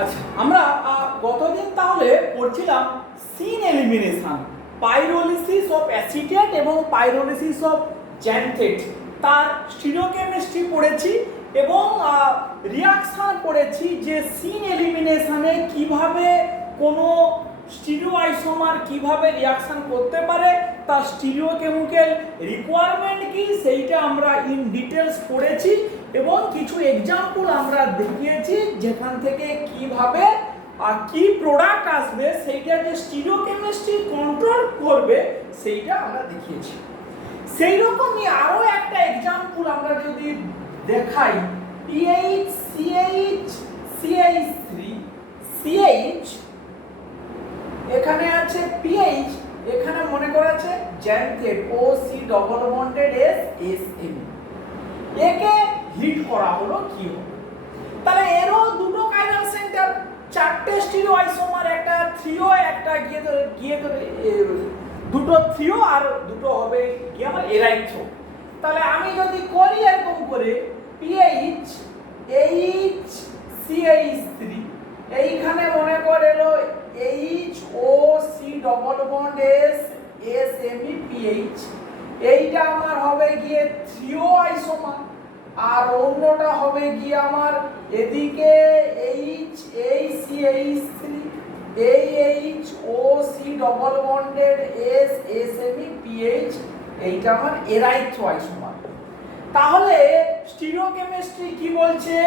আচ্ছা, আমরা গতদিন তাহলে পড়ছিলাম সিন এলিমিনেশন, পাইরোলিসিস অফ অ্যাসিটেট এবং পাইরোলিসিস অফ জ্যান্থেট, তার স্টিরিওকেমিস্ট্রি পড়েছি এবং রিয়াকশান পড়েছি যে সিন এলিমিনেশনে কিভাবে কোনো স্টিরিওআইসোমার কিভাবে রিয়াকশান করতে পারে, তার স্টিরিওকেমিক্যাল রিকোয়ারমেন্ট কি সেইটা আমরা ইন ডিটেলস পড়েছি এবং কিছু এক্সাম্পল আমরা দেখিয়েছি যেখান থেকে কিভাবে কি প্রোডাক্ট আসবে সেইটা যে স্টিরিওকেমিস্ট্রি কন্ট্রোল করবে সেইটা আমরা দেখিয়েছি। সেই রকমই আরো একটা এক্সাম্পল আমরা যদি দেখাই, PH CH CH3 CH, এখানে আছে PH, এখানে মনে করা আছে xanthate OC double bonded S SM, একে হিট করা হলো কি হবে? তাহলে এরও দুটো কাইরাল সেন্টার, চারটে স্টিরিওআইসোমার, একটা থ্রিও, একটা গিয়ে ধরে দুটো থ্রিও আর দুটো হবে কি আমার এরাইথ্রো। তাহলে আমি যদি করি এরকম করে PH H CH3, এইখানে মনে করে এলো HOC double bond S SME PH, এইটা আমার হবে গিয়ে থ্রিও আইসোমার আর অন্যটা হবে গিয়ে আমার এদিকে HCH3 HOC double bonded S SME PH, এইটা আমার এরাইথ্রো আইসোমার। তাহলে স্টিরিওকেমিস্ট্রি কি বলছে?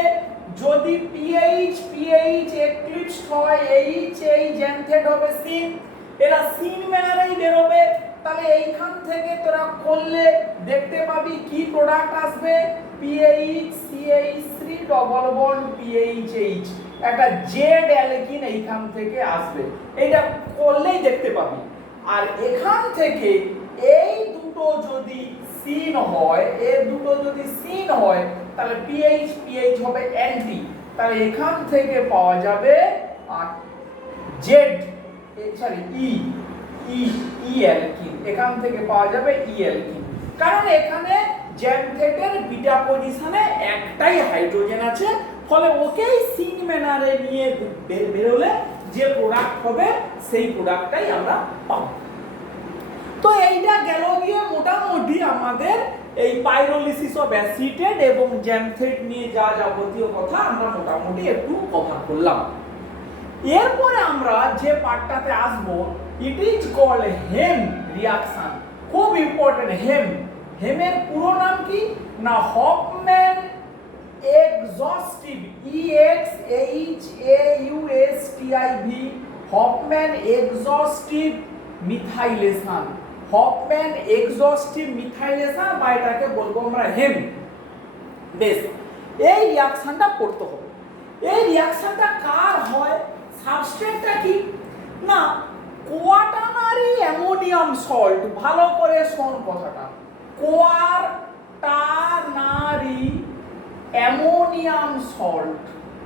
যদি PH এক্লিপসড হয়, H জ্যান্থেট হবে সিন, এরা সিন ম্যানারেই বেরোবে। তাহলে এইখান থেকে তোরা করলে দেখতে পাবি কি প্রোডাক্ট আসবে, PH CH3 double bond PHH, একটা জেড অ্যালকিন এইখান থেকে আসবে, এইটা করলেই দেখতে পাবি। আর এখান থেকে এই দুটো যদি সিন হয়, এই দুটো যদি সিন হয় তাহলে PH হবে অ্যান্টি, তাহলে এখান থেকে পাওয়া যাবে জেড সরি ই অ্যালকিন, এখান থেকে পাওয়া যাবে ই অ্যালকিন, কারণ এখানে জ্যান্থেটের বিটা পজিশনে একটাই হাইড্রোজেন আছে, ফলে ওকেই সিন ম্যানারে নিয়ে বেরোলে যে প্রোডাক্ট হবে সেই প্রোডাক্টটাই আমরা পাবো। তো এইটা গেল গিয়ে মোটামুটি আমাদের এই পাইরোলিসিস অফ অ্যাসিটেট এবং জ্যান্থেট নিয়ে যা যাবতীয় কথা আমরা মোটামুটি একটু কভার করলাম। এরপরে আমরা যে পার্টটাতে আসবো, it is called HEM reaction, খুব ইম্পর্টেন্ট। হেমের পুরো নাম কি না, Hofmann exhaustive, EXHAUSTIV, Hofmann exhaustive methylation, Hofmann exhaustive methylation, বা এটাকে বলবো আমরা হেম। বেশ, এই রিঅ্যাকশনটা করতে হবে। এই রিঅ্যাকশনটা কার হয়, সাবস্ট্রেটটা কি না, কোয়াটারনারি অ্যামোনিয়াম সল্ট। ভালো করে শোন কথাটা, quaternary ammonium salt,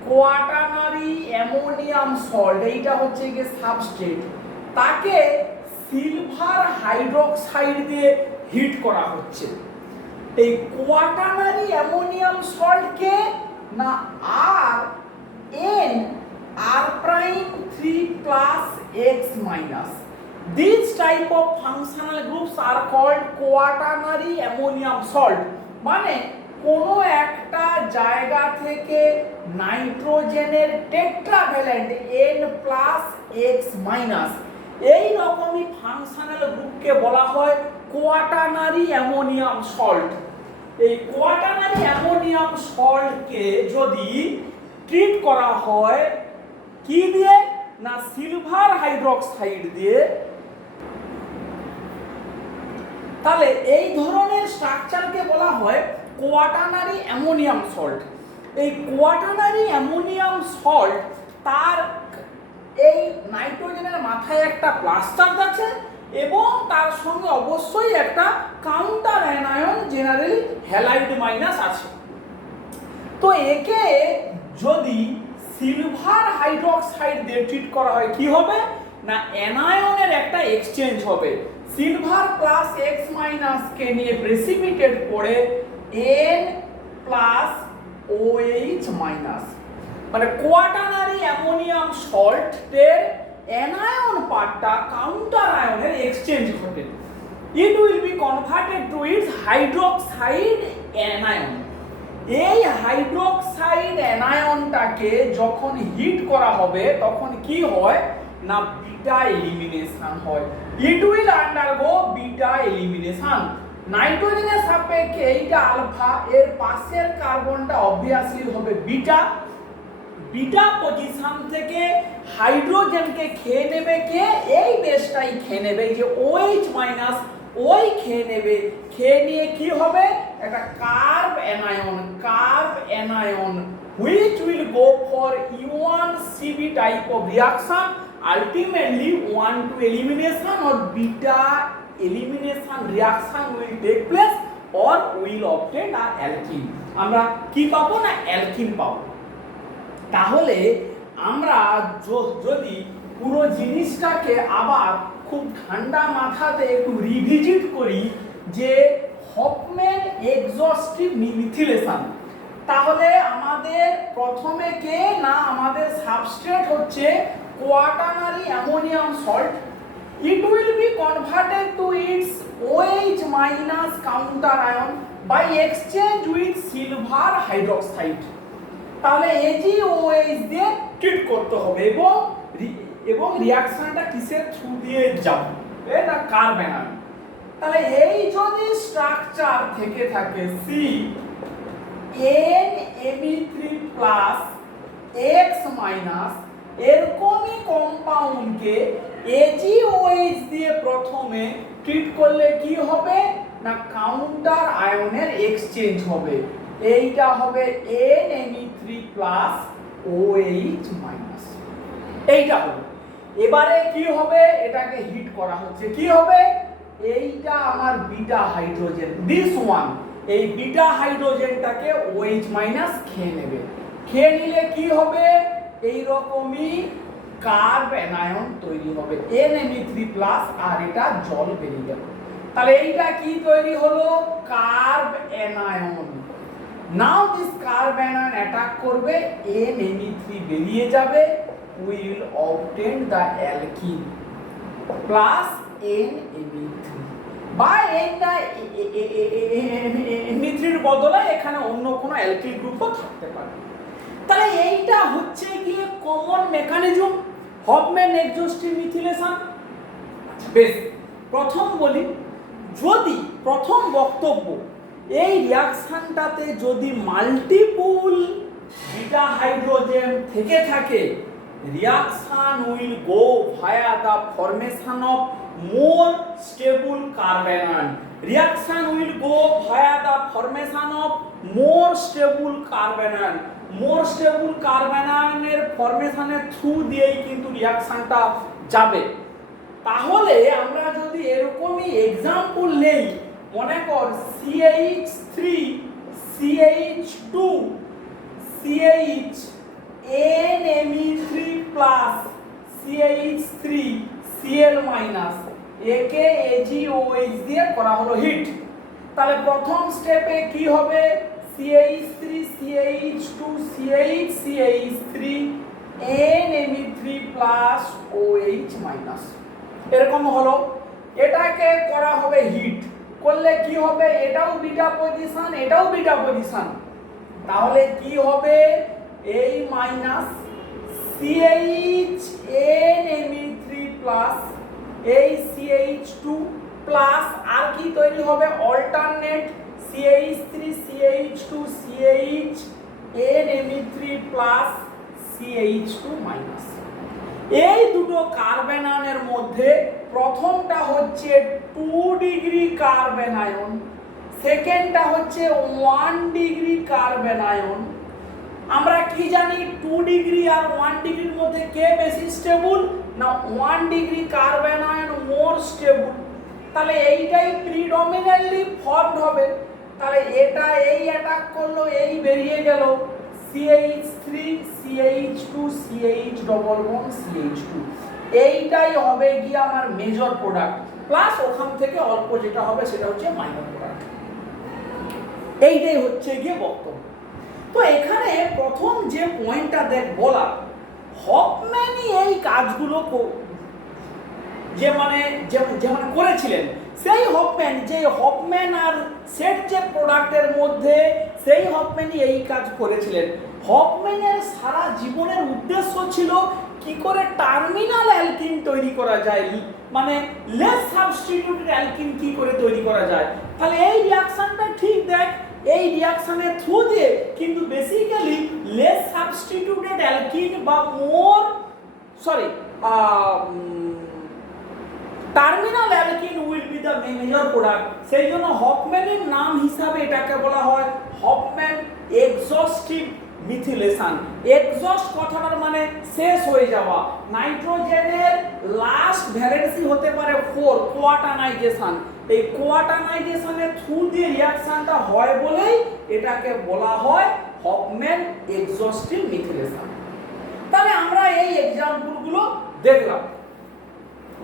quaternary ammonium salt, এইটা হচ্ছে গিয়ে সাবস্ট্রেট। তাকে সিলভার হাইড্রোক্সাইড দিয়ে হিট করা হচ্ছে। এই কোয়াটারনারি অ্যামোনিয়াম সল্টকে না আর N R'3+X-, these type of functional groups are called quaternary ammonium salt, মানে কোনো একটা জায়গা থেকে নাইট্রোজেনের টেট্রাভ্যালেন্ট N+X-, এই রকমই ফাংশনাল গ্রুপকে বলা হয় কোয়াটারনারি অ্যামোনিয়াম সল্ট। এই কোয়াটারনারি অ্যামোনিয়াম সল্টকে যদি ট্রিট করা হয় কি দিয়ে না, সিলভার হাইড্রোক্সাইড দিয়ে, তাহলে এই ধরনের স্ট্রাকচারকে বলা হয় কোয়াটারনারি অ্যামোনিয়াম সল্ট। এই কোয়াটারনারি অ্যামোনিয়াম সল্ট, তার এই নাইট্রোজেনের মাথায় একটা প্লাস চার্জ আছে এবং তার সঙ্গে অবশ্যই একটা counter anion, generally halide minus আছে। তো একে যদি সিলভার হাইড্রোক্সাইড দিয়ে ট্রিট করা হয় কি হবে না, অ্যানায়নের একটা এক্সচেঞ্জ হবে, সিলভার প্লাস X- কে নিয়ে প্রেসিপিটেট করে N+OH-, মানে কোয়াটারনারি অ্যামোনিয়াম সল্টের অ্যানায়ন পার্টটা কাউন্টার আয়নের এক্সচেঞ্জ ঘটে, it will be converted to its hydroxide anion. এই হাইড্রোক্সাইড অ্যানায়নটাকে যখন হিট করা হবে তখন কি হয় না বিটা এলিমিনেশন হয়, it will undergo beta elimination. নাইট্রোজেনের সাপেক্ষে এইটা আলফা, এর পাশের কার্বনটা অবভিয়াসলি হবে বিটা। বিটা পজিশন থেকে হাইড্রোজেনকে খেয়ে নেবে কে, এই বেসটাই খেয়ে নেবে, এই যে OH মাইনাস ওই খেয়ে নেবে, খেয়ে নিয়ে কি হবে একটা carb anion which will go for E1Cb type of reaction, ultimately 1 to elimination or beta elimination reaction will take place or will obtain a alkene। আমরা কি পাবো না অ্যালকিন পাবো। তাহলে আমরা যদি পুরো জিনিসটাকে আবার খুব ঠান্ডা মাথাতে একটু রিভিজিট করি যে হফম্যান এক্সস্টিভ মিথিলেশন, তাহলে আমাদের প্রথমে কে না আমাদের সাবস্ট্রেট হচ্ছে quaternary ammonium salt, it will be converted to its OH minus counter ion by exchange with silver hydroxide। তাহলে AgOH দিয়ে ট্রিট করতে হবে এবং রিঅ্যাকশনটা কিসের থ্রু দিয়ে যাবে, এটা কার্বন আয়ন। তাহলে এই যদি স্ট্রাকচার থেকে থাকে CnMe3+X মাইনাস, এরকমই কম্পাউন্ডকে AgOH দিয়ে প্রথমে ট্রিট করলে কি হবে না কাউন্টার আয়নের এক্সচেঞ্জ হবে, এইটা হবে NMe3+OH মাইনাস, এইটা হবে। এবারে কি হবে এটাকে হিট করা হচ্ছে, কি হবে এইটা আমার বিটা হাইড্রোজেন, দিস ওয়ান, এই বিটা হাইড্রোজেনটাকে OH মাইনাস খেয়ে নেবে, খেয়ে নিলে কি হবে এই রকমই কার্ব অ্যানায়ন তৈরি হবে NMe3+ আর এটা জল বেরিয়ে যাবে। তাহলে এইটা কি তৈরি হলো carb anion. Now this carb anion attack করবে, NMe3 বেরিয়ে যাবে, will obtain the alkene plus NMe3 বা NMe3 এর বদলে এখানে অন্য কোনো অ্যালকিল গ্রুপও থাকতে পারে। তাহলে এইটা হচ্ছে গিয়ে common mechanism Hofmann exhaustive methylation. বেশ, প্রথম বলি, যদি প্রথম বক্তব্য এই রিঅ্যাকশনটাতে যদি মাল্টিপল বিটা হাইড্রোজেন থেকে থাকে, reaction will go via the formation of more stable carbanion, reaction will go via the formation of more stable carbanion, more stable carbanion এর ফরমেশনের থ্রু দিয়েই কিন্তু রিঅ্যাকশনটা যাবে। তাহলে আমরা যদি এরকমই एग्जांपल নেই, মনে কর CH3 CH2 CH NMe3+ CH3 Cl- একে AgOH দিয়ে করা হলো হিট। তাহলে প্রথম স্টেপে কি হবে CH3 CH2 CH CH3 NMe3+ OH-, এরকম হলো। এটাকে করা হবে হিট, করলে কি হবে এটাও বিটা পজিশন এটাও বিটা পজিশন, তাহলে কি হবে এই মাইনাস CH NMe3+ এই CH2 প্লাস আর কি তৈরি হবে alternate CH3 CH2 CH NMe3+ CH2-। এই দুটো কার্বন আয়নের মধ্যে প্রথমটা হচ্ছে 2 ডিগ্রি কার্বন আয়ন, সেকেন্ডটা হচ্ছে 1 ডিগ্রি কার্বন আয়ন। আমরা কি জানি 2 ডিগ্রি আর 1 ডিগ্রির মধ্যে কে বেশি স্টেবল না 1 ডিগ্রি কার্বন আয়ন মোর স্টেবল। তাহলে এইটাই প্রিডমিনেন্টলি ফর্মড হবে। তাহলে এটা এই অ্যাটাক করলো, এই বেরিয়ে গেল CH3 CH2 CH double bond CH2, এইটাই হবে কি আমার মেজর প্রোডাক্ট, প্লাস ওখান থেকে অল্প যেটা হবে সেটা হচ্ছে মাইনর প্রোডাক্ট। এইটাই হচ্ছে গিয়ে বক্তব্য। তো এখানে প্রথম যে পয়েন্টটা বলা, হফম্যানই এই কাজগুলো যে মানে করেছিলেন, সেই হফম্যান আর সেট যে প্রোডাক্টের মধ্যে সেই হফম্যানই এই কাজ করেছিলেন। হফম্যানের সারা জীবনের উদ্দেশ্য ছিল কি করে টার্মিনাল অ্যালকিন তৈরি করা যায়, মানে লেস সাবস্টিটিউটেড অ্যালকিন কি করে তৈরি করা যায়। তাহলে এই রিঅ্যাকশনটা ঠিক দেখ, এই রিঅ্যাকশনের থ্রু দিয়ে কিন্তু বেসিক্যালি লেস সাবস্টিটিউটেড অ্যালকিন বা terminal alkyne will be the major product. সেই জন্য হফম্যানের নাম হিসাবে এটাকে বলা হয় হফম্যান এক্সস্টিভ মিথিলেশন। এক্সস্ট কথাটার মানে শেষ হয়ে যাওয়া। নাইট্রোজেনের লাস্ট ভ্যালেন্সি হতে পারে 4, কোয়াটানাইজেশন। এই কোয়াটানাইজেশনের থ্রু দিয়ে রিঅ্যাকশনটা হয় বলেই এটাকে বলা হয় হফম্যান এক্সস্টিভ মিথিলেশন। তাহলে আমরা এই এক্সাম্পলগুলো দেখলাম।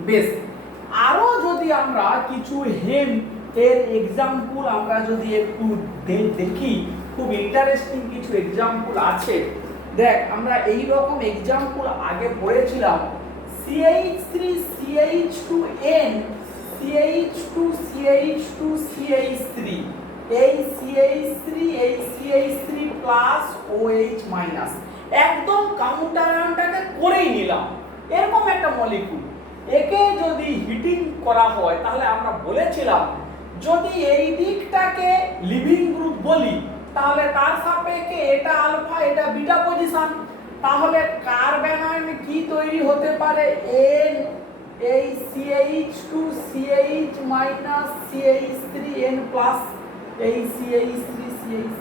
বেশ, আরো যদি আমরা কিছু হেম এর এক্সাম্পল আমরা যদি একটু দেখি, খুব ইন্টারেস্টিং কিছু এক্সাম্পল আছে। দেখ, আমরা এই রকম এক্সাম্পল আগে পড়েছিলাম। CH3 CH2N CH2 CH2 CH3, এই CH3 এই CH3 প্লাস OH মাইনাস, একদম কাউন্টারটাকে করেই নিলাম। এরকম একটা মলিকিউল, একে যদি হিটিং করা হয় তাহলে আমরা বলেছিলাম যদি এই দিকটাকে লিভিং গ্রুপ বলি তাহলে তার সাপেক্ষে এটা আলফা এটা বিটা পজিশন। তাহলে কার্বন আয়ন কি তৈরি হতে পারে? N, এই CH2 CH minus CH3 N plus এই CH3 CH।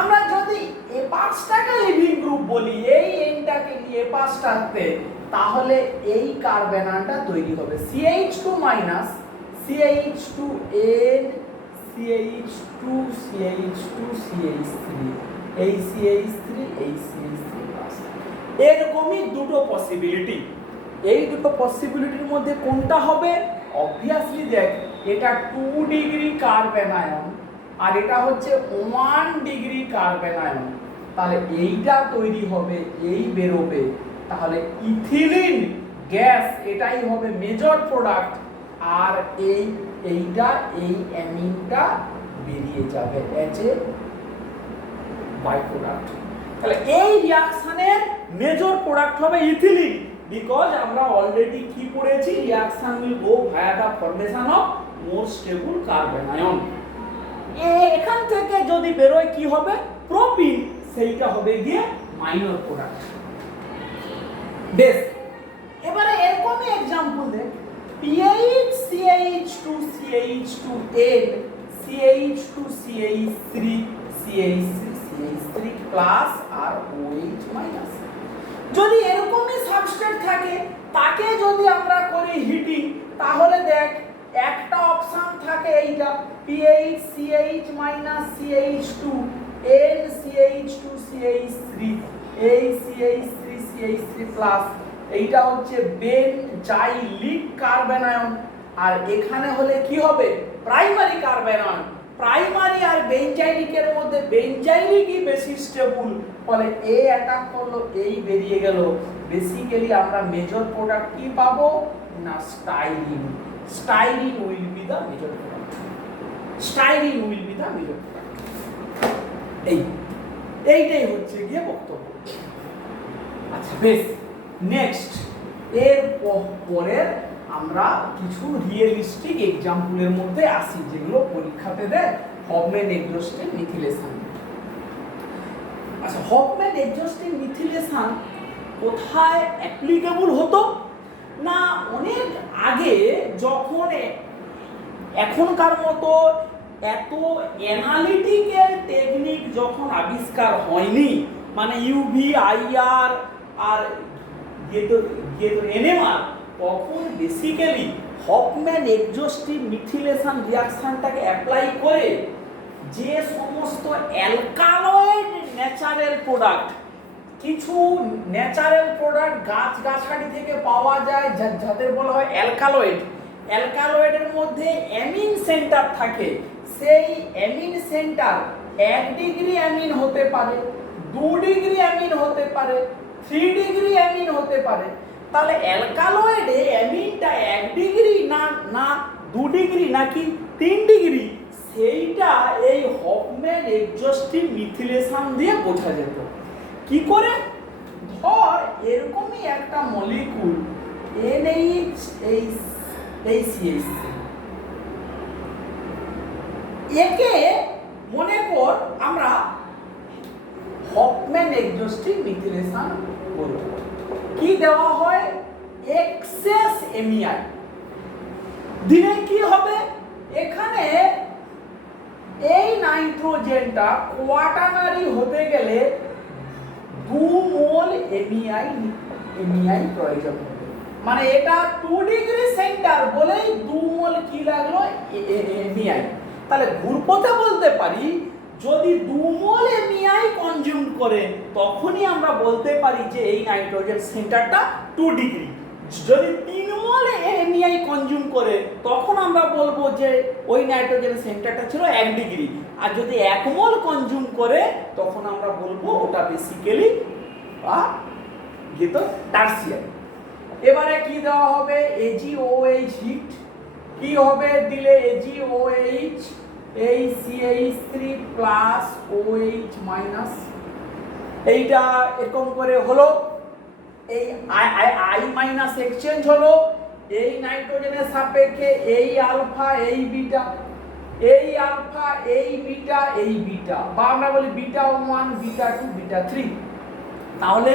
আমরা যদি এ পাঁচটাকে লিভিং গ্রুপ বলি, এই এনটাকে নিয়ে পাঁচটাতে, তাহলে এই কার্বন আয়নটা তৈরি হবে CH2 minus CH2N CH2 CH2 CH3, এই CH3 এই CH3 প্লাস। এরকমই দুটো পসিবিলিটি। এই দুটো পসিবিলিটির মধ্যে কোনটা হবে? অবভিয়াসলি দেখ, এটা 2 ডিগ্রি কার্বন আয়ন আর এটা হচ্ছে 1 ডিগ্রি কার্বন আয়ন। তাহলে এইটা তৈরি হবে, এই বেরোবে। তাহলে ইথিলিন গ্যাস এটাই হবে মেজর প্রোডাক্ট, আর এইটা এই অ্যামিনটা বেরিয়ে যাবে অ্যাজ এ বাই প্রোডাক্ট। তাহলে এই রিঅ্যাকশনের মেজর প্রোডাক্ট হবে ইথিলিন, বিকজ আমরা অলরেডি কি পড়েছি, reaction will go via the formation of more stable carbon ion. এখান থেকে যদি বেরোয় কি হবে? প্রোপিন, সেইটা হবে গিয়ে মাইনর প্রোডাক্ট। বেশ, এবারে এরকমই एग्जांपल দেখ, PH CH2 CH2N CH2 CH3 CH3 CH3 plus আর OH মাইনাস। যদি এরকমই সাবস্ট্রেট থাকে, তাকে যদি আমরা করি হিটিং, তাহলে দেখ একটা অপশন থাকে এইটা PH CH minus CH2 N CH2 CH3 এই CH3 CH3 প্লাস, এইটা হচ্ছে বেনজাইলিক কার্বন আয়ন। আর এখানে হলে কি হবে? Primary carbon ion. প্রাইমারি আর বেনজাইলিকের মধ্যে বেনজাইলিকই বেশি স্টেবল, ফলে এ অ্যাটাক করলো, এই বেরিয়ে গেল। বেসিক্যালি আমরা মেজর প্রোডাক্ট কি পাবো না? Styrene. Styrene will be the major product. Styrene will be the major product. এইটাই হচ্ছে গিয়ে বক্তব্য। আচ্ছা বেশ, নেক্সট এর পরের আমরা কিছু রিয়েলিস্টিক এক্সাম্পলের মধ্যে আসি, যেগুলো পরীক্ষাতে দেয়। Hofmann exhaustive methylation. আচ্ছা, হফম্যান এক্সস্টিভ মিথিলেশন কোথায় অ্যাপ্লিকেবল হতো না? অনেক আগে, যখন এখনকার মতো এত অ্যানালিটিক্যাল টেকনিক যখন আবিষ্কার হয়নি, মানে ইউভি আইআর আর এনএমআর, তখন বেসিক্যালি হফম্যান এক্সস্টিভ মিথিলেশন রিঅ্যাকশনটাকে অ্যাপ্লাই করে যে সমস্ত অ্যালকালয়েড ন্যাচারাল প্রোডাক্ট, কিছু ন্যাচারাল প্রোডাক্ট গাছগাছালি থেকে পাওয়া যায় যাদের বলা হয় অ্যালকালয়েড। অ্যালকালয়েডের মধ্যে অ্যামিন সেন্টার থাকে, সেই অ্যামিন সেন্টার 1 ডিগ্রি অ্যামিন হতে পারে, 2 ডিগ্রি অ্যামিন হতে পারে, 3 ডিগ্রি অ্যামিন হতে পারে। তাহলে অ্যালকালয়েডে অ্যামিনটা 1 ডিগ্রি না 2 ডিগ্রি নাকি 3 ডিগ্রি, সেইটা এই হফম্যান এক্সহস্টিভ মিথিলেশন দিয়ে বোঝা যেত। কি করে? ধর এরকমই একটা মলিকুল NaCH3, একে মনে কর আমরা হফম্যান এক্সহস্টিভ মিথিলেশন করব। কি দেওয়া হয়? এক্সেস এমইআই দিলে কি হবে? এখানে এই নাইট্রোজেনটা কোয়াটারনারি হতে গেলে 2 মোল এমইআই প্রয়োজন হবে। মানে এটা 2 ডিগ্রি সেন্টার বলেই 2 মোল কি লাগলো এমইআই। তাহলে ঘুরপথে বলতে পারি যদি 2 মোল এমইআই কনজিউম করে তখনই আমরা বলতে পারি যে এই নাইট্রোজেন সেন্টারটা 2 ডিগ্রি। যদি 3 মোল এমইআই কনজিউম করে তখন আমরা বলবো যে ওই নাইট্রোজেন সেন্টারটা ছিল 1 ডিগ্রি। আর যদি 1 মোল কনজিউম করে তখন আমরা বলবো ওটা বেসিক্যালি টারসিয়ারি। এবারে কি দেওয়া হবে? AgOH heat. কি হবে দিলে? AgOH এই CH3 প্লাস OH মাইনাস, এইটা এরকম করে হলো, এই I মাইনাস এক্সচেঞ্জ হলো, এই নাইট্রোজেনের সাপেক্ষে এই আলফা এই বিটা, এই আলফা এই বিটা এই বিটা, বা আমরা বলি বিটা 1 বিটা 2 বিটা 3। তাহলে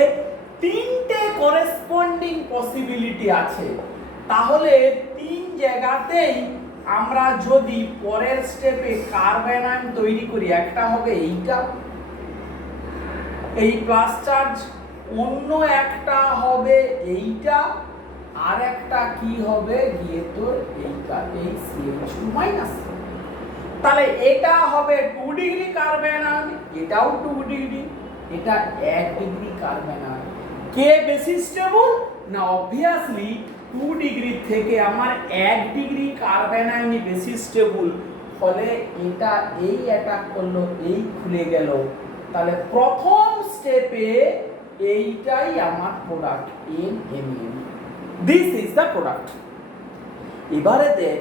তিনটে করেসপন্ডিং পসিবিলিটি আছে। তাহলে 3 জায়গাতেই আমরা যদি পরের স্টেপে কার্বন আয়ন তৈরি করি, একটা হবে এইটা এই প্লাস চার্জ, অন্য একটা হবে এইটা, আর একটা কি হবে গিয়ে তোর এইটা এই CH2 মাইনাস। তাহলে এটা হবে 2 ডিগ্রি কার্বন আয়ন, এটাও 2 ডিগ্রি, এটা 1 ডিগ্রি কার্বন আয়ন। কে বেশি স্টেবল? না অবভিয়াসলি 2 ডিগ্রি থেকে আমার 1 ডিগ্রি কার্বন আয়নই বেশি স্টেবল। ফলে এটা এই অ্যাটাক করলো, এই খুলে গেল। তাহলে প্রথম স্টেপে এইটাই আমার product NMN। This is the product. এবারে দেখ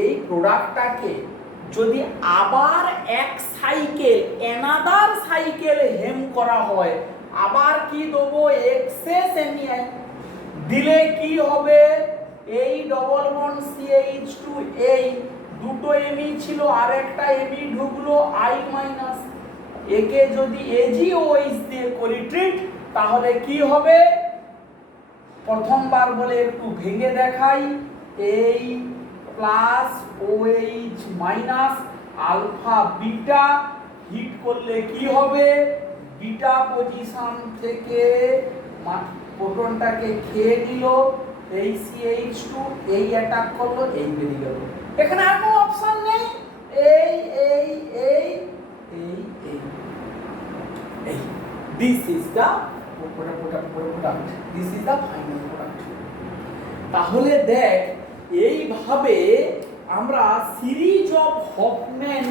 এই প্রোডাক্টটাকে যদি আবার এক সাইকেল অ্যানাদার সাইকেল হেম করা হয়, আবার কি দেবো? এক্সেস এমইআই দিলে কি হবে? এই ডবল বন্ড CH2 এই দুটো এমই ছিল, আর একটা এমই ঢুকলো I মাইনাস। একে যদি AgOH দিয়ে করি ট্রিট তাহলে কি হবে? প্রথমবার বলে একটু ভেঙে দেখাই, এই plus OH minus alpha beta heat করলে কি হবে? বিটা পজিশন থেকে প্রোটনটাকে খেয়ে নিল, এই CH2 এই অ্যাটাক করলো, এই বেরিয়ে গেল। এখানে আর কোনো অপশন নেই, এই এই এই এই এই এই this is the product, this is the final product. তাহলে দেখ এইভাবে আমরা সিরিজ অফ হফম্যান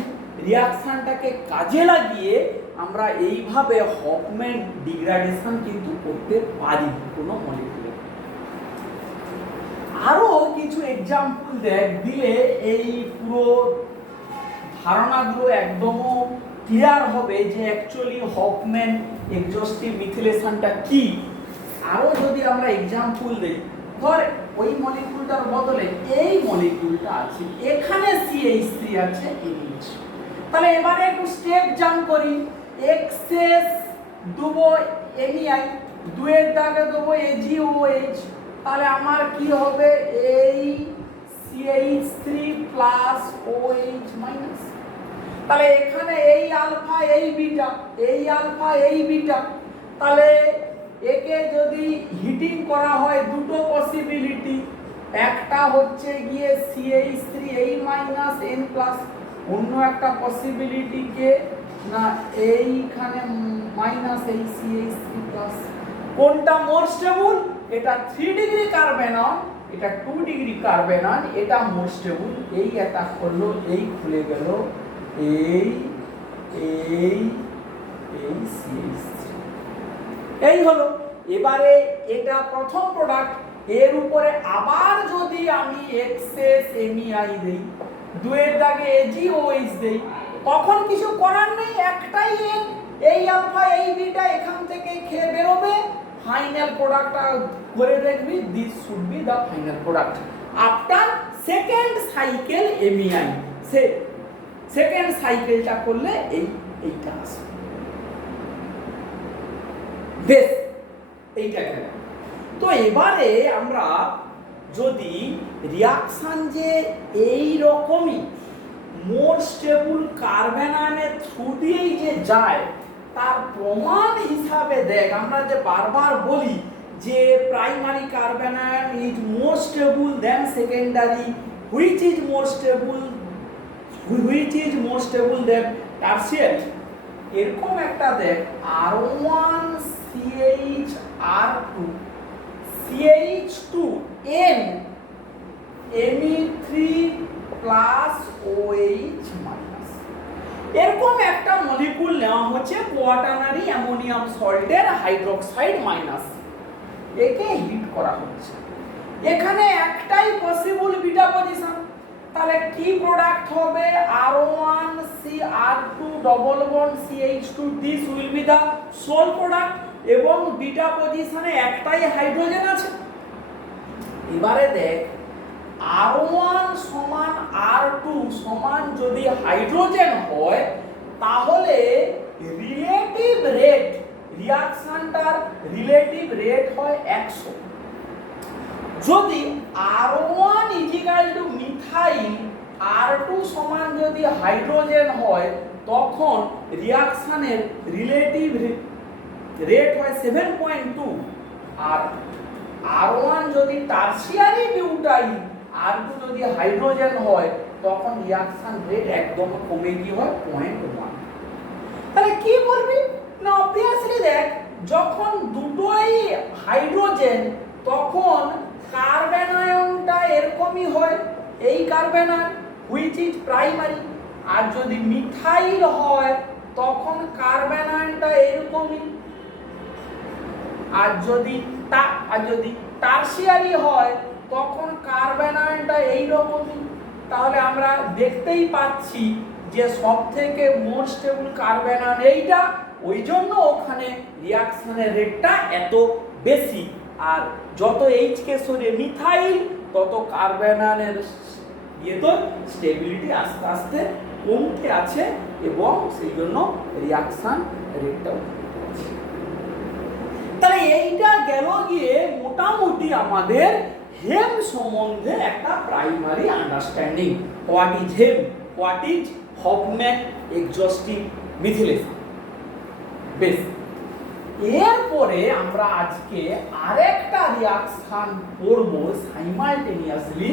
রিঅ্যাকশনটাকে কাজে লাগিয়ে আমরা এইভাবে হফম্যান ডিগ্রেডেশন কিন্তু করতে পারি কোনো মলিকিউলে। আরো কিছু এক্সাম্পল দেখ দিলে এই পুরো ধারণাগুলো একদম ক্লিয়ার হবে যে অ্যাকচুয়ালি হফম্যান এক্সহস্টিভ মিথিলেশনটা কি। আরো যদি আমরা এক্সাম্পল দেই, ধর ওই মলিকিউলটার বদলে এই মলিকিউলটা আছে, এখানে CH3 আছে NH। তাহলে এবারে একটু স্টেপ জাম্প করি, এক্সেস দেবো এমইআই, 2 এর দাগে দেবো AgOH। তাহলে আমার কি হবে? এই CH3 প্লাস OH মাইনাস। তাহলে এখানে এই আলফা এই বিটা, এই আলফা এই বিটা। তাহলে একে যদি হিটিং করা হয় দুটো পসিবিলিটি, একটা হচ্ছে গিয়ে CH3 এই মাইনাস N প্লাস, অন্য একটা পসিবিলিটি কে না এইখানে মাইনাস এই CH3 প্লাস। কোনটা মোর স্টেবল? এটা 3 ডিগ্রি কার্বন আয়ন, এটা 2 ডিগ্রি কার্বন আয়ন, এটা মোর স্টেবল। এই অ্যাটাক করলো, এই খুলে গেল, এই এই এই হলো। এবারে এটা প্রথম প্রোডাক্ট, এর উপরে আবার যদি আমি এক্সএস এমইআই দেই, দুয়ের দাগে এজিওএইচ দেই, তখন কিছু করার নেই, একটাই এন, এই আলফা এই বিটা এখান থেকে খেয়ে বেরোবে, ফাইনাল প্রোডাক্টটা করে দেখবি, this should be the final product after second cycle MeI. Second সাইকেলটা করলে এইটা আসবে। বেশ, এইটা গেল। তো এবারে আমরা যদি রিয়াকশন যে এই রকমই মোর স্টেবল কার্বন আয়নের থ্রু দিয়েই যে যায়, তার প্রমাণ হিসাবে দেখ, আমরা যে বারবার বলি যে primary carbon ion is more stable then secondary, which is more stable then tertiary. এরকম একটা দেখ, R1 CH R2 CH2 N Me3 plus OH minus, এরকম একটা মলিকুল নেওয়া হচ্ছে কোয়াটারনারি অ্যামোনিয়াম সল্টের হাইড্রোক্সাইড মাইনাস, একে হিট করা হচ্ছে। এখানে একটাই পসিবল বিটা পজিশন, তাহলে কি প্রোডাক্ট হবে? R1 CR2 double bond CH2, this will be the sole product, এবং বিটা পজিশনে একটাই হাইড্রোজেন আছে। এবারে দেখ, R1 সমান R2 সমান যদি হাইড্রোজেন হয়, তাহলে রিলেটিভ রেট, রিঅ্যাকশনটার রিলেটিভ রেট হয় 100। যদি R1 is equal two methyl, R2 সমান যদি হাইড্রোজেন হয়, তখন রিঅ্যাকশনের রিলেটিভ রেট হয় 7.2। আর R1 যদি টারসিয়ারি বিউটাইল, R2 যদি হাইড্রোজেন হয়, তখন রিঅ্যাকশন রেট একদম কমে গিয়ে হয় 0.1। তাহলে কি বলবি না? অবভিয়াসলি দেখ, যখন দুটোই হাইড্রোজেন, তখন কার্বন আয়নটা এরকমই হয়, এই carbon ion which is primary. আর যদি মিথাইল হয়, তখন কার্বন আয়নটা এরকমই। আর যদি টারসিয়ারি হয়, তখন কার্বন আয়নটা এইরকমই। তাহলে আমরা দেখতেই পাচ্ছি যে সবথেকে মোর স্টেবল কার্বন আয়ন এইটা, ওই জন্য ওখানে রিঅ্যাকশনের রেটটা এত বেশি। আর যত এইচ কে সরিয়ে মিথাইল, তত কার্বন আয়নের তো স্টেবিলিটি আস্তে আস্তে কমতে আছে, এবং সেই জন্য রিঅ্যাকশন রেটটাও কমতে আছে। তাহলে এইটা গেল গিয়ে মোটামুটি আমাদের হেম সম্বন্ধে একটা primary understanding. What is HEM, what is Hofmann exhaustive methylation. বেশ, এরপরে আমরা আজকে আরেকটা রিঅ্যাকশন করব simultaneously,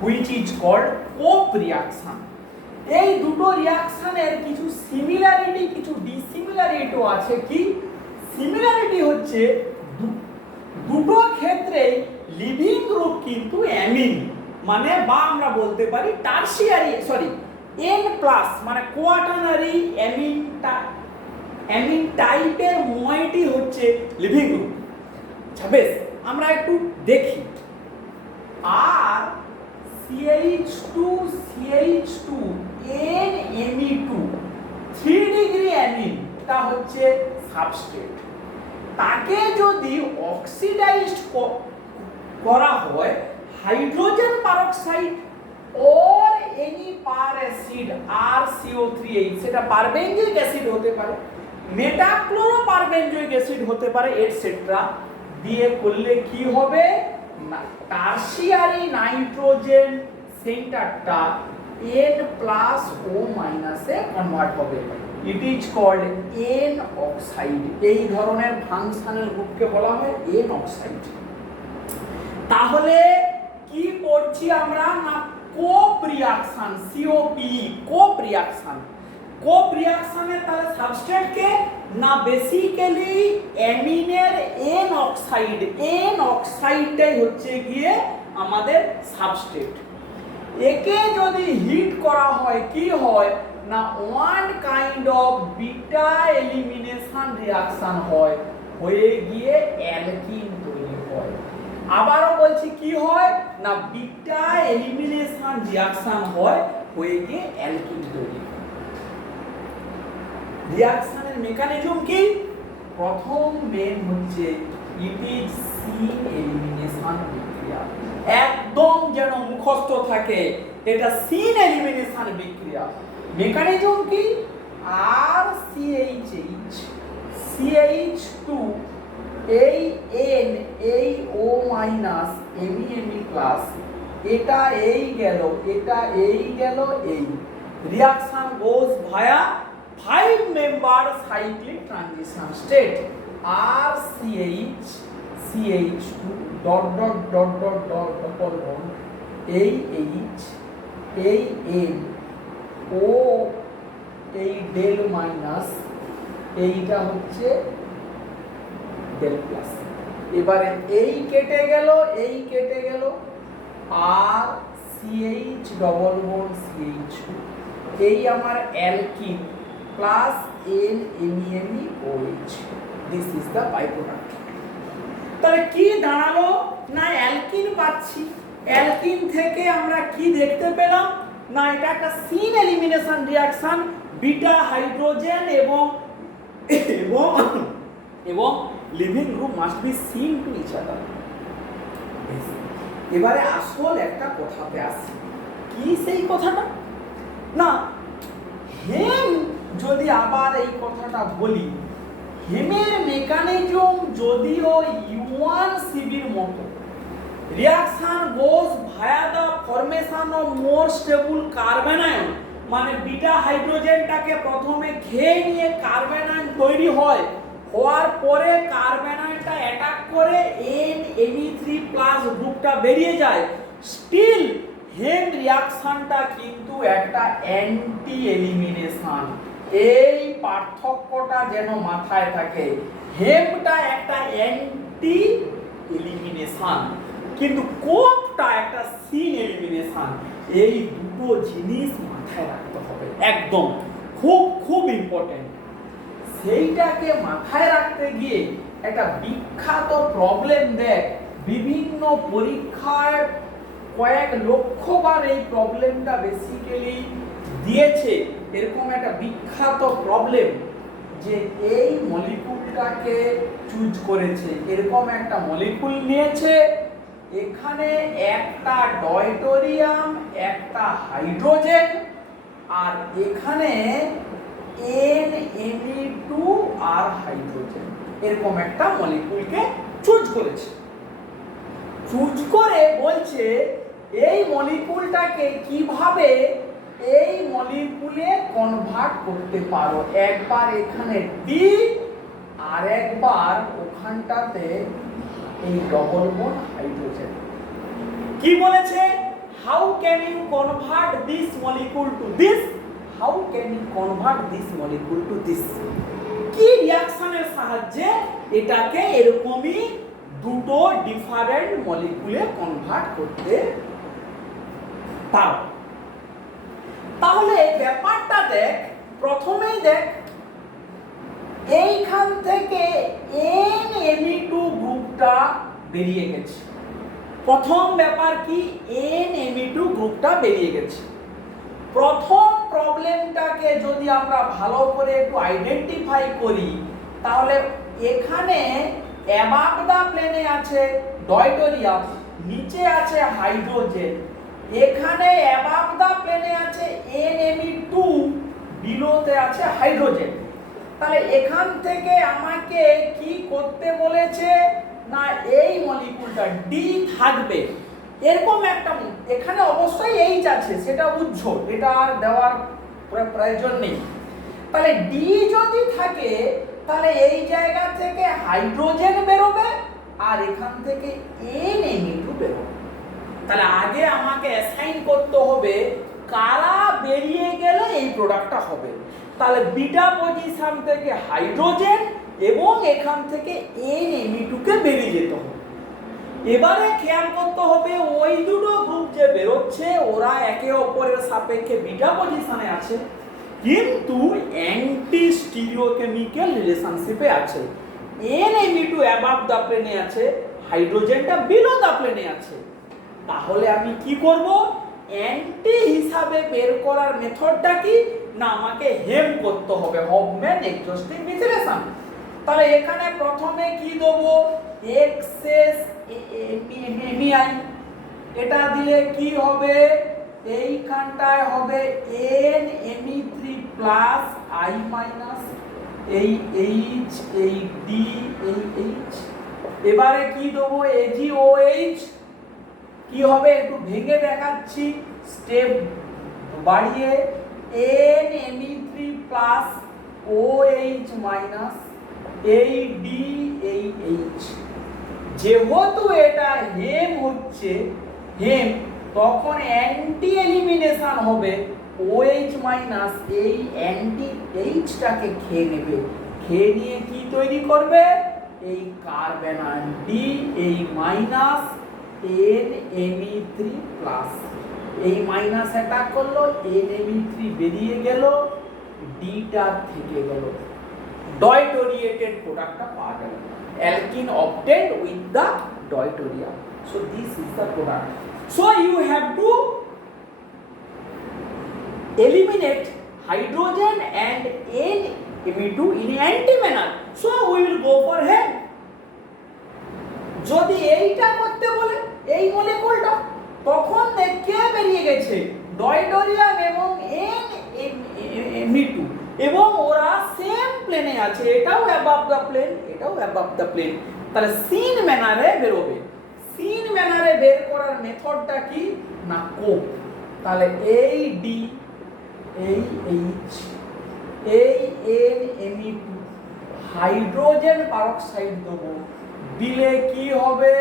which is called Cope reaction. এই দুটো রিঅ্যাকশনের কিছু সিমিলারিটি, কিছু ডিসিমিলারিটিও আছে। কি সিমিলারিটি হচ্ছে, দুটো ক্ষেত্রে লিভিং গ্রুপ কিন্তু অ্যামিন, মানে বা আমরা বলতে পারি টারসিয়ারি, সরি N প্লাস, মানে কোয়াটারনারি অ্যামিন টাইপের মোয়াইটি হচ্ছে লিভিং গ্রুপ। বেশ, আমরা একটু দেখি। আর CH2 CH2 NMe2 3 degree amine, তা হচ্ছে সাবস্ট্রেট। তাকে যদি অক্সিডাইজড করা হয় hydrogen peroxide or any par acid RCO3H, সেটা পারবেনজয়িক অ্যাসিড হতে পারে, মেটাক্লোরোপারবেনজয়িক অ্যাসিড হতে পারে, এটসেট্রা, দিয়ে করলে কি হবে? টারসিয়ারি নাইট্রোজেন সেন্টারটা N প্লাস O মাইনাসে কনভার্ট হবে। It is called N oxide. এই ধরনের ফাংশনাল গ্রুপকে বলা হয় N অক্সাইড। তাহলে কি পড়ছি আমরা? না কোপ রিঅ্যাকশন, COPE, কোপ রিঅ্যাকশন। কোপ রিঅ্যাকশনে তাহলে সাবস্ট্রেটকে না বেসিক্যালি অ্যামিনের N অক্সাইড, N অক্সাইডটাই হচ্ছে গিয়ে আমাদের সাবস্ট্রেট। একে যদি হিট করা হয়, কি হয় না one kind of beta elimination reaction হয়, হয়ে গিয়ে অ্যালকিন তৈরি হয়। আবারও বলছি কি হয় না বিটা এলিমিনেশন রিঅ্যাকশন হয়, হয়ে গিয়ে অ্যালকিন তৈরি হয়। রিঅ্যাকশনের মেকানিজম কি? প্রথম মেন হচ্ছে ইট ইজ সিন এলিমিনেশন বিক্রিয়া। একদম যেন মুখস্থ থাকে, এটা সিন এলিমিনেশন বিক্রিয়া। মেকানিজম কি? আর সিএইচএইচ CH2 এই N এই O মাইনাস Me প্লাস, এটা এই গেল, এটা এই গেল, এই রিঅ্যাকশন গোজ ভায়া 5 মেম্বার সাইক্লিক ট্রানজিশন স্টেট আর CH2 dot dot dot dot dot double bond এই H এই N ও এই ডেল মাইনাস, এইটা হচ্ছে ডেল প্লাস। এবারে এই কেটে গেল, এই কেটে গেল, আর CH ডবল বন্ড CH2 এই আমার alkene plus NMeMeOH, this is the by product. তাহলে কি দাঁড়ালো না অ্যালকিন পাচ্ছি। অ্যালকিন থেকে আমরা কি দেখতে পেলাম না এটা একটা syn elimination reaction, beta hydrogen এবং এবং এবং leaving group must be syn to each other. এবারে আসল একটা কথাতে আসি, কি সেই কথাটা না হেম, যদি আবার এই কথাটা বলি, হেমের মেকানিজম যদিও U1CBর মতো, reaction goes via the formation of more stable carbon ion, মানে বিটা হাইড্রোজেনটাকে প্রথমে খেয়ে নিয়ে কার্বন আয়ন তৈরি হয়, হওয়ার পরে কার্বন আয়নটা অ্যাটাক করে NMe3+ গ্রুপটা বেরিয়ে যায়। স্টিল হেম রিঅ্যাকশনটা কিন্তু একটা অ্যান্টি এলিমিনেশন। এই পার্থক্যটা যেন মাথায় থাকে, হেমটা একটা অ্যান্টি এলিমিনেশন কিন্তু কোপটা একটা সিন এলিমিনেশন। এই দুটো জিনিস মাথায় রাখতে হবে, একদম খুব খুব ইম্পর্টেন্ট। সেইটাকে মাথায় রাখতে গিয়ে একটা বিখ্যাত প্রবলেম দেখ, বিভিন্ন পরীক্ষায় কয়েক লক্ষবার এই প্রবলেমটা বেসিক্যালি দিয়েছে। এরকম একটা বিখ্যাত প্রবলেম যে এই মলিকুলটাকে চুজ করেছে, এরকম একটা মলিকুল নিয়েছে, এখানে একটা ডয়টোরিয়াম, একটা হাইড্রোজেন, আর এখানে NMe2 আর হাইড্রোজেন, এরকম একটা মলিকুলকে চুজ করেছে। চুজ করে বলছে এই মলিকুলটাকে কিভাবে এই মলিকুলে কনভার্ট করতে পারো, একবার এখানে ডি আর একবার ওখানটাতে এই ডবল বন্ড হাইড্রোজেন। কি বলেছে? How can you convert this molecule to this, how can you convert this molecule to this, কি রিঅ্যাকশনের সাহায্যে এটাকে এরকমই দুটো ডিফারেন্ট মলিকুলে কনভার্ট করতে পারো। তাহলে ব্যাপারটা দেখ, প্রথমেই দেখ এইখান থেকে NMe2 গ্রুপটা বেরিয়ে গেছে। প্রথম ব্যাপার কি, NMe2 গ্রুপটা বেরিয়ে গেছে। প্রথম প্রবলেমটাকে যদি আমরা ভালো করে একটু আইডেন্টিফাই করি, তাহলে এখানে অ্যাবাভ দা প্লেনে আছে ডয়টোরিয়াম, নিচে আছে হাইড্রোজেন, এখানে অ্যাবাভ দা প্লেনে আছে NMe2, বিলোতে আছে হাইড্রোজেন। তাহলে এখান থেকে আমাকে কি করতে বলেছে না এই মলিকুলটা ডি থাকবে এরকম একটা, এখানে অবশ্যই এইচ আছে সেটা বুঝছ, এটা আর দেওয়ার প্রয়োজন নেই। তাহলে ডি যদি থাকে তাহলে এই জায়গা থেকে হাইড্রোজেন বেরোবে আর এখান থেকে NMe2 বেরোবে। তাহলে আগে আমাকে অ্যাসাইন করতে হবে কারা বেরিয়ে গেলে এই প্রোডাক্টটা হবে। তাহলে বিটা পজিশন থেকে হাইড্রোজেন এবং এখান থেকে NMe2 কে বেরিয়ে যেতে হবে। এবারে খেয়াল করতে হবে ওই দুটো গ্রুপ যে বেরোচ্ছে ওরা একে অপরের সাপেক্ষে বিটা পজিশনে আছে, কিন্তু অ্যান্টি স্টিরিওকেমিক্যাল রিলেশনশিপে আছে। NMe2 অ্যাবাভ দ্য প্লেনে আছে, হাইড্রোজেনটা বিলো দ্য প্লেনে আছে। তাহলে আমি কি করব? অ্যান্টি হিসাবে বের করার মেথডটা কি না, আমাকে হেম করতে হবে, হফম্যান এক্সস্টিং মিথিলেশন। তাহলে এখানে প্রথমে কি দেব? এক্সএস এমআই, এটা দিলে কি হবে? এইখানটায় হবে NMe3 প্লাস I মাইনাস, এই এইচ, এই ডি, এই এইচ। এবারে কি দেবো? AgOH, কি হবে একটু ভেঙে দেখাচ্ছি, স্টেপ বাড়িয়ে NMe3 প্লাস OH মাইনাস, এই ডি, এই এইচ। যেহেতু এটা হেম হচ্ছে হেম, তখন অ্যান্টি এলিমিনেশন হবে OH মাইনাস, এই অ্যান্টি এইচটাকে খেয়ে নেবে, খেয়ে নিয়ে কি তৈরি করবে? এই কার্বন ডি, এই মাইনাস NMe3 প্লাস, এই মাইনাস অ্যাটাক করলো, NMe3 বেরিয়ে গেল, ডিটা থেকে গেল, deuteriated প্রোডাক্টটা পাওয়া গেল, alkene obtained with the deuterium. So this is the product. So you have to eliminate hydrogen and NMe2 in anti manner. So we will go for hem. যদি এইটা করতে বলে এই মলিকিউলটা, তখন দেখে বেরিয়ে গেছে ডয়টোরিয়াম এবং NMe2, এবং ওরা সেম প্লেনে আছে, এটাও অ্যাবাভ দ্য প্লেন, এটাও অ্যাবাভ দ্য প্লেন। তাহলে সিন ম্যানারে বেরোবে। সিন ম্যানারে বের করার মেথডটা কি না, কোপ। তাহলে এই ডি, এই এইচ, এই NMe2, হাইড্রোজেন পারক্সাইড দেবো, দিলে কি হবে?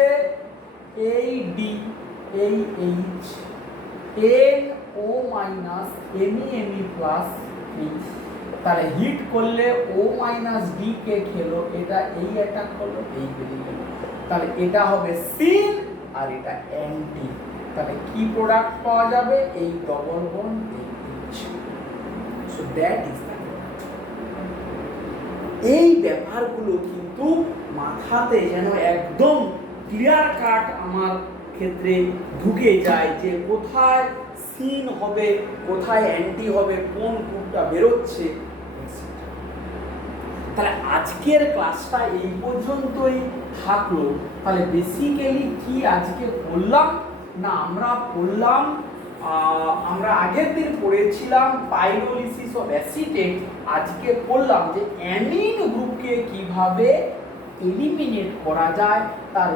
এই ডি, এই H, NO minus, Me plus, তাহলে হিট করলে O মাইনাস ডি কে খেলো, এটা এই অ্যাটাক করলো, এই বেরিয়ে গেল। তাহলে এটা হবে সিন আর এটা অ্যান্টি। তাহলে কি প্রোডাক্ট পাওয়া যাবে? এই ডবল বন্ড, এই H. So that is the product. এই ব্যাপারগুলো কিন্তু মাথাতে যেন একদম ক্লিয়ার কাট আমার ক্ষেত্রে ঢুকে যায়, যে কোথায় সিন হবে, কোথায় অ্যান্টি হবে, কোন গ্রুপটা বেরোচ্ছে। তাহলে আজকের ক্লাসটা এই পর্যন্তই থাকলো। তাহলে বেসিক্যালি কি আজকে পড়লাম না, আমরা পড়লাম, আমরা আগের দিন পড়েছিলাম পাইরোলিসিস অফ অ্যাসিটেট। আজকে পড়লাম যে অ্যামিন গ্রুপকে কিভাবে এলিমিনেট করা যায়, তার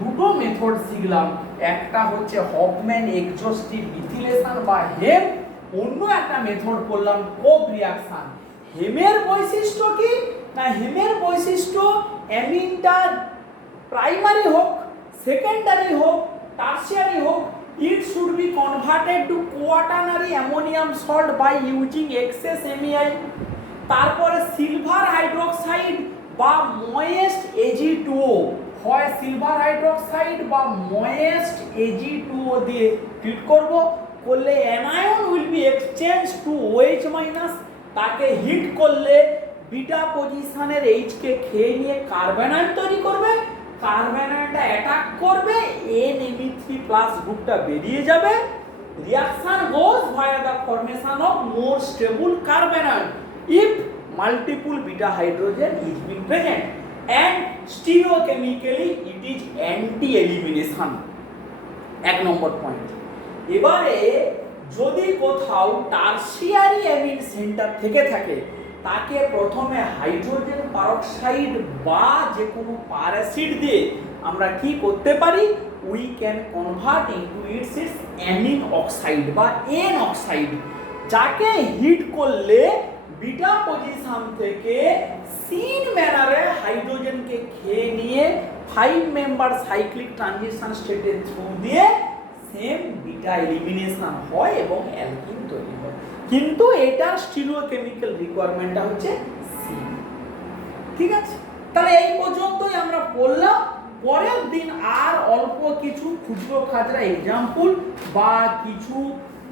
দুটো মেথড শিখলাম। একটা হচ্ছে হফম্যান এক্সস্টিভ মিথিলেশন বা হেম, অন্য একটা মেথড করলাম কোপ রিঅ্যাকশন। হেমের বৈশিষ্ট্য কি না, হেমের বৈশিষ্ট্য অ্যামিনটা প্রাইমারি হোক, সেকেন্ডারি হোক, টার্সিয়ারি হোক, it should be converted to quaternary ammonium salt by using excess MEI। তারপরে সিলভার হাইড্রোক্সাইড বা ময়েস্ট Ag2O, হয় সিলভার হাইড্রোক্সাইড বা ময়েস্ট Ag2O দিয়ে ট্রিট করব, করলে anion will be exchange to OH minus, তাকে হিট করলে বিটা পজিশনের H কে খেয়ে নিয়ে কার্বন আয়ন তৈরি করবে, কার্বন আয়নটা অ্যাটাক করবে, NMe3 প্লাস গ্রুপটা বেরিয়ে যাবে, reaction goes via the formation of more stable carbon ion if multiple beta hydrogen is being present, and stereochemically it is anti elimination। এক নম্বর পয়েন্ট। এবারে যদি কোথাও টারসিয়ারি অ্যামিন সেন্টার থেকে থাকে, তাকে প্রথমে হাইড্রোজেন পারক্সাইড বা যে কোনো প্যারাসিড দিয়ে আমরা কি করতে পারি, we can convert into it's amine oxide বা এন অক্সাইড, যাকে হিট করলে বিটা পজিশন থেকে সিন ম্যানারে হাইড্রোজেনকে খেয়ে নিয়ে 5 মেম্বার সাইক্লিক ট্রানজিশন স্টেটের থ্রু দিয়ে সেম বিটা এলিমিনেশন হয় এবং অ্যালকিন তৈরি হয়। কিন্তু এটার স্টিরিওকেমিক্যাল রিকোয়ারমেন্টটা হচ্ছে সিন। ঠিক আছে, তাহলে এই পর্যন্তই আমরা পড়লাম। পরের দিন আর অল্প কিছু খুচরো খাজরা এক্সাম্পল বা কিছু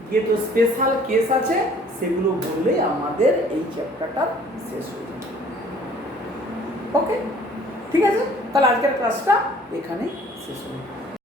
যেহেতু স্পেশাল কেস আছে সেগুলো বললেই আমাদের এই চ্যাপ্টারটা শেষ হয়ে যাবে। ওকে, ঠিক আছে, তাহলে আজকের ক্লাসটা এখানেই শেষ হলো।